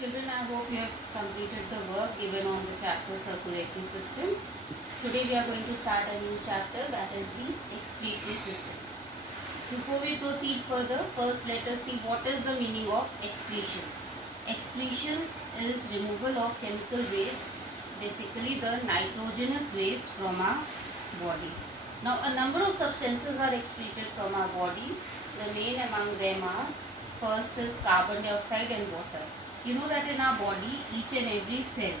Children, I hope you have completed the work given on the chapter circulatory system. Today we are going to start a new chapter, that is the excretory system. Before we proceed further, first let us see what is the meaning of excretion. Excretion is removal of chemical waste, basically the nitrogenous waste from our body. Now a number of substances are excreted from our body. The main among them are, first is carbon dioxide and water. You know that in our body, each and every cell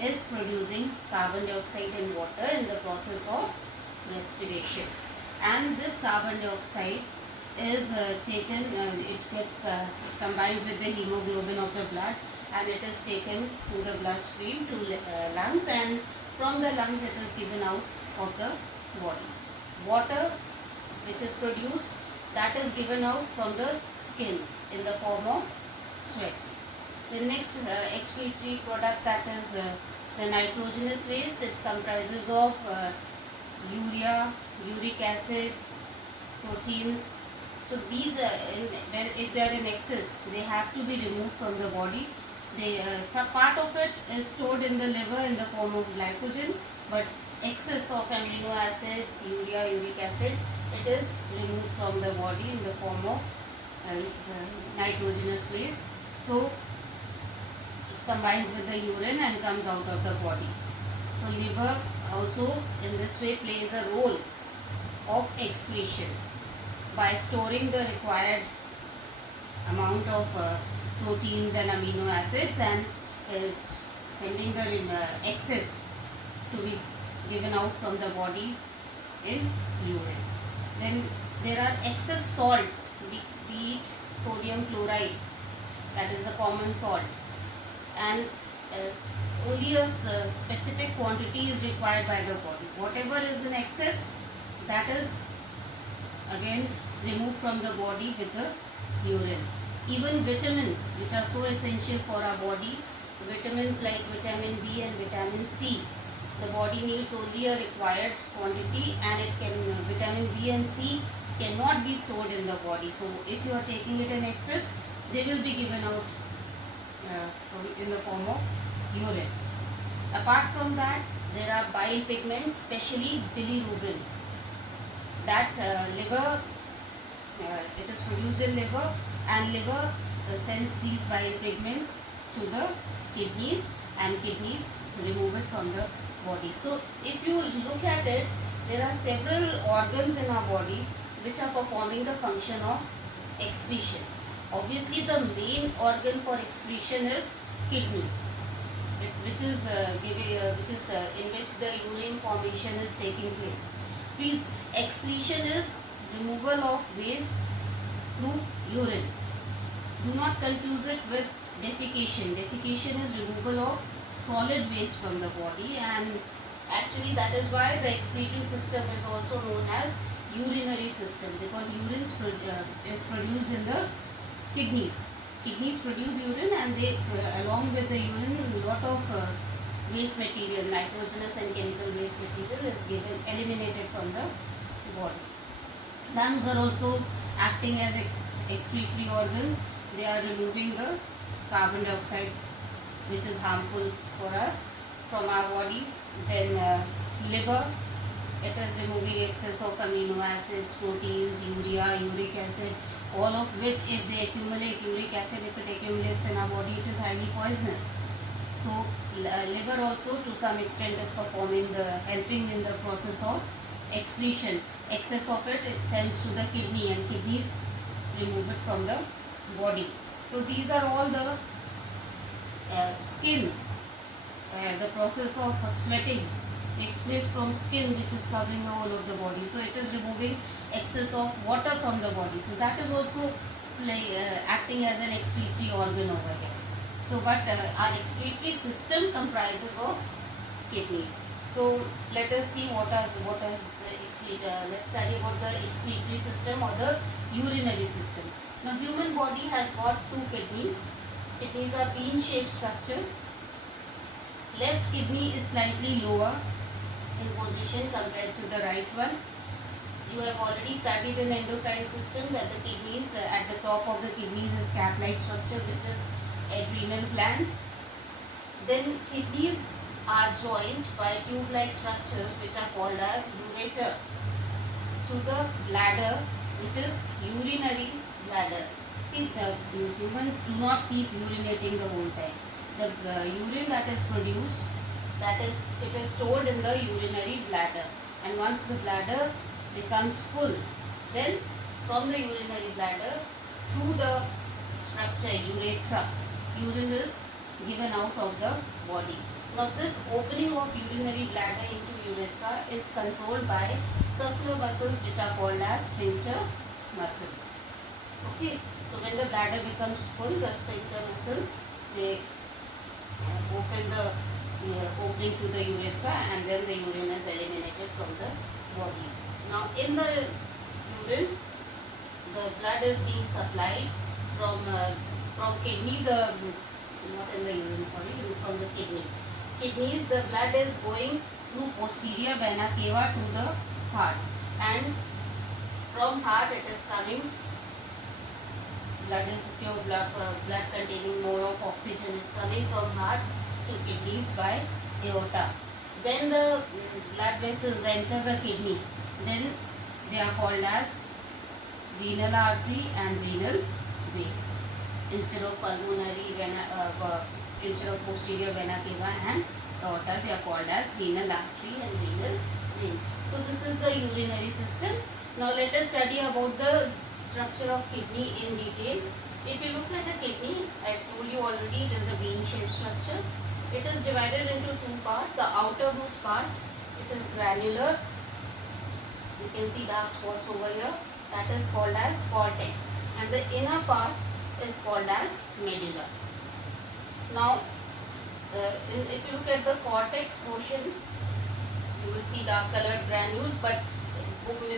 is producing carbon dioxide and water in the process of respiration. And this carbon dioxide is taken, it gets combines with the hemoglobin of the blood, and it is taken through the bloodstream to lungs, and from the lungs it is given out of the body. Water which is produced, that is given out from the skin in the form of sweat. The next excretory product, that is the nitrogenous waste. It comprises of urea, uric acid, proteins. So these, if they are in excess, they have to be removed from the body. Some part of it is stored in the liver in the form of glycogen, but excess of amino acids, urea, uric acid, it is removed from the body in the form of nitrogenous waste. So combines with the urine and comes out of the body. So liver also in this way plays a role of excretion by storing the required amount of proteins and amino acids and sending the excess to be given out from the body in urine. Then there are excess salts, be it sodium chloride, that is the common salt, and only a specific quantity is required by the body. Whatever is in excess, that is again removed from the body with the urine. Even vitamins, which are so essential for our body, vitamins like vitamin B and vitamin C, the body needs only a required quantity, and vitamin B and C cannot be stored in the body. So if you are taking it in excess, they will be given out in the form of urine. Apart from that, there are bile pigments, especially bilirubin. That liver, it is produced in liver, and liver sends these bile pigments to the kidneys, and kidneys remove it from the body. So if you look at it, there are several organs in our body which are performing the function of excretion. Obviously, the main organ for excretion is kidney, which is in which the urine formation is taking place. Please, excretion is removal of waste through urine. Do not confuse it with defecation. Defecation is removal of solid waste from the body, and actually that is why the excretory system is also known as urinary system, because urine is produced in the kidneys. Kidneys produce urine, and they along with the urine, a lot of waste material, nitrogenous and chemical waste material is eliminated from the body. Lungs are also acting as excretory organs. They are removing the carbon dioxide which is harmful for us from our body. Then liver, it is removing excess of amino acids, proteins, urea, uric acid, all of which, if they accumulate, uric acid, if it accumulates in our body, it is highly poisonous. So liver also to some extent is helping in the process of excretion. Excess of it sends to the kidney, and kidneys remove it from the body. So these are all the skin. The process of sweating takes place from skin, which is covering the whole of the body. So it is removing excess of water from the body. So that is also acting as an excretory organ over here. So but our excretory system comprises of kidneys. So let us see what is the excretory. Let's study about the excretory system or the urinary system. Now human body has got two kidneys. Kidneys are bean-shaped structures. Left kidney is slightly lower in position compared to the right one. You have already studied in endocrine system that the kidneys, at the top of the kidneys is cap-like structure which is adrenal gland. Then kidneys are joined by tube-like structures which are called as ureter to the bladder, which is urinary bladder. See, the humans do not keep urinating the whole time. The urine that is produced, it is stored in the urinary bladder, and once the bladder becomes full, then from the urinary bladder through the structure urethra, urine is given out of the body. Now this opening of urinary bladder into urethra is controlled by circular muscles which are called as sphincter muscles. Okay, so when the bladder becomes full, the sphincter muscles, they open the opening to the urethra, and then the urine is eliminated from the body. Now in the urine, the blood is being supplied from kidney, not in the urine, sorry, from the kidney. Kidneys, the blood is going through posterior vena cava to the heart, and from heart it is coming, blood is pure blood containing more of oxygen is coming from heart to kidneys by aorta. When the blood vessels enter the kidney, then they are called as renal artery and renal vein. Instead of pulmonary vena, instead of posterior vena cava and aorta, they are called as renal artery and renal vein. So this is the urinary system. Now let us study about the structure of kidney in detail. If you look at the kidney, I have told you already, it is a bean-shaped structure. It is divided into two parts. The outermost part, it is granular. You can see dark spots over here. That is called as cortex. And the inner part is called as medulla. Now, if you look at the cortex portion, you will see dark colored granules, but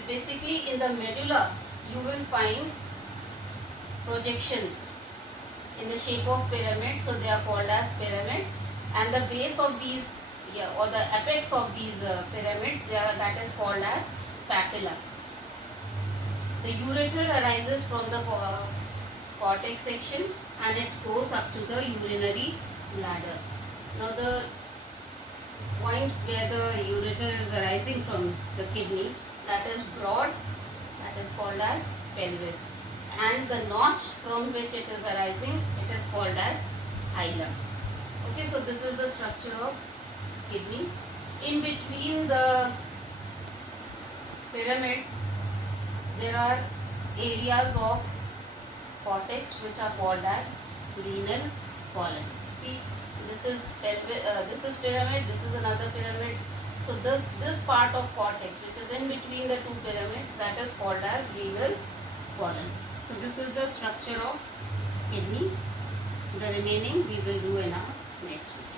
basically in the medulla, you will find projections in the shape of pyramids, so they are called as pyramids, and the base of these, or the apex of these pyramids, that is called as papilla. The ureter arises from the cortex section and it goes up to the urinary bladder. Now the point where the ureter is arising from the kidney, that is broad, that is called as pelvis, and the notch from which it is arising, it is called as hilum. Okay, so this is the structure of kidney. In between the pyramids, there are areas of cortex which are called as renal column. See, this is pyramid, this is another pyramid. So this part of cortex which is in between the two pyramids, that is called as renal column. So this is the structure of kidney. The remaining we will do in our next week.